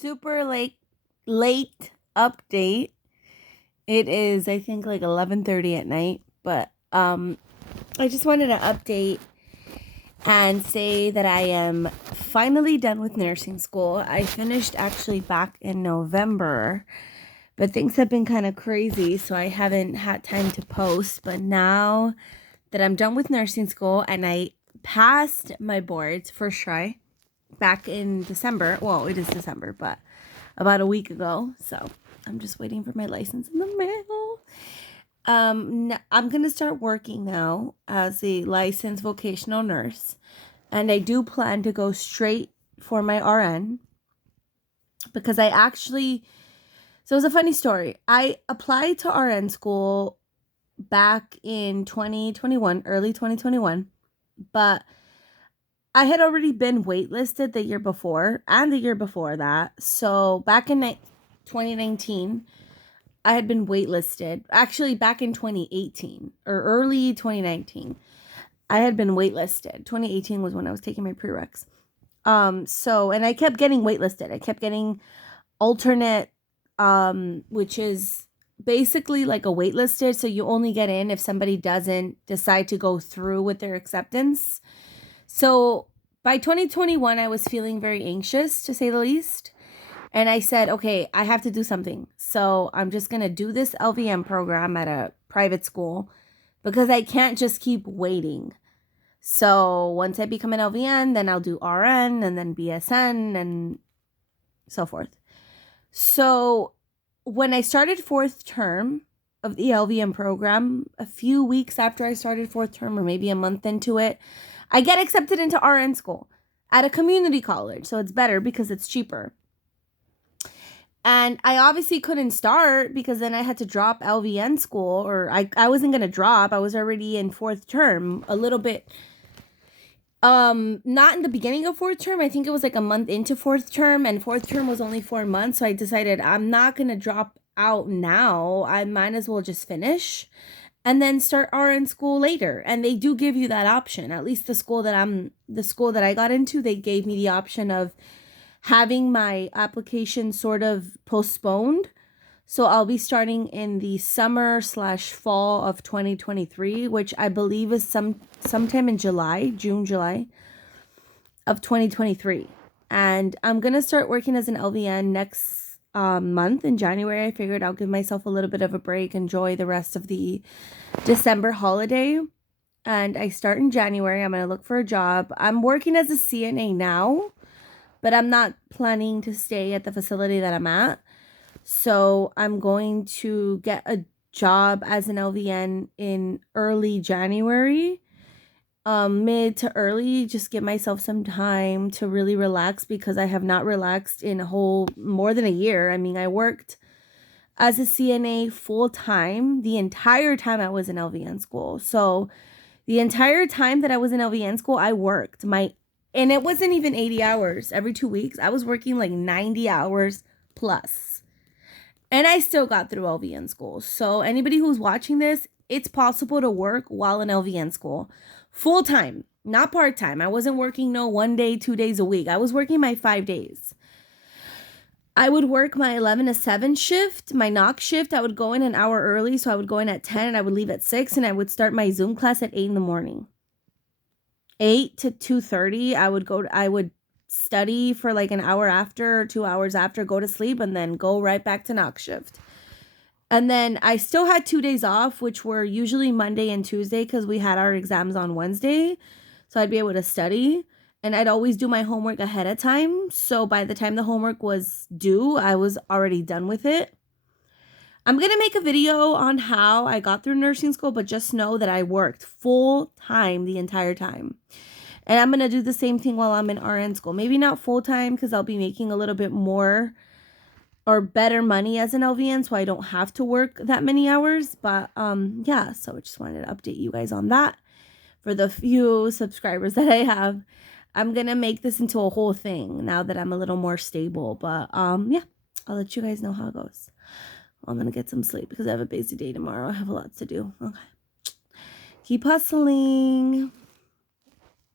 super late update. It is, I think, like 11:30 at night, but I just wanted to update and say that I am finally done with nursing school. I finished actually back in November, but things have been kind of crazy, so I haven't had time to post. But now that I'm done with nursing school and I passed my boards for sure back in December. Well, it is December, but about a week ago. So I'm just waiting for my license in the mail. I'm gonna start working now as a licensed vocational nurse, and I do plan to go straight for my RN because I actually. So it was a funny story. I applied to RN school back in 2021, early 2021, but I had already been waitlisted the year before and the year before that. So back in 2019, I had been waitlisted. Actually, back in 2018 or early 2019, I had been waitlisted. 2018 was when I was taking my prereqs. And I kept getting waitlisted. I kept getting alternate, which is basically like a waitlisted. So you only get in if somebody doesn't decide to go through with their acceptance. So by 2021, I was feeling very anxious, to say the least. And I said, okay, I have to do something. So I'm just going to do this LVM program at a private school because I can't just keep waiting. So once I become an LVN, then I'll do RN and then BSN and so forth. So when I started fourth term of the LVM program, a few weeks after I started fourth term or maybe a month into it, I get accepted into RN school at a community college. So it's better because it's cheaper. And I obviously couldn't start because then I had to drop LVN school, or I wasn't going to drop. I was already in fourth term a little bit. Not in the beginning of fourth term. I think it was like a month into fourth term, and fourth term was only 4 months. So I decided I'm not going to drop out now. I might as well just finish and then start RN school later. And they do give you that option. At least the school that I got into, they gave me the option of having my application sort of postponed. So I'll be starting in the summer/fall of 2023, which I believe is sometime in June, July of 2023. And I'm going to start working as an LVN next month in January. I figured I'll give myself a little bit of a break, enjoy the rest of the December holiday. And I start in January. I'm going to look for a job. I'm working as a CNA now, but I'm not planning to stay at the facility that I'm at. So I'm going to get a job as an LVN in early January, mid to early, just give myself some time to really relax because I have not relaxed in more than a year. I mean, I worked as a CNA full time the entire time I was in LVN school. So the entire time that I was in LVN school, I worked and it wasn't even 80 hours every 2 weeks. I was working like 90 hours plus. And I still got through LVN school. So anybody who's watching this, it's possible to work while in LVN school. Full time, not part time. I wasn't working 1 day, 2 days a week. I was working my 5 days. I would work my 11 to 7 shift, my knock shift. I would go in an hour early. So I would go in at 10 and I would leave at 6 and I would start my Zoom class at 8 in the morning. 8 to 2:30, I would study for like an hour after, 2 hours after, go to sleep, and then go right back to knock shift. And then I still had 2 days off, which were usually Monday and Tuesday because we had our exams on Wednesday. So I'd be able to study. And I'd always do my homework ahead of time. So by the time the homework was due, I was already done with it. I'm going to make a video on how I got through nursing school, but just know that I worked full time the entire time. And I'm going to do the same thing while I'm in RN school. Maybe not full time because I'll be making a little bit more or better money as an LVN, so I don't have to work that many hours. But yeah, so I just wanted to update you guys on that. For the few subscribers that I have, I'm going to make this into a whole thing now that I'm a little more stable. But yeah, I'll let you guys know how it goes. I'm going to get some sleep because I have a busy day tomorrow. I have a lot to do. Okay. Keep hustling.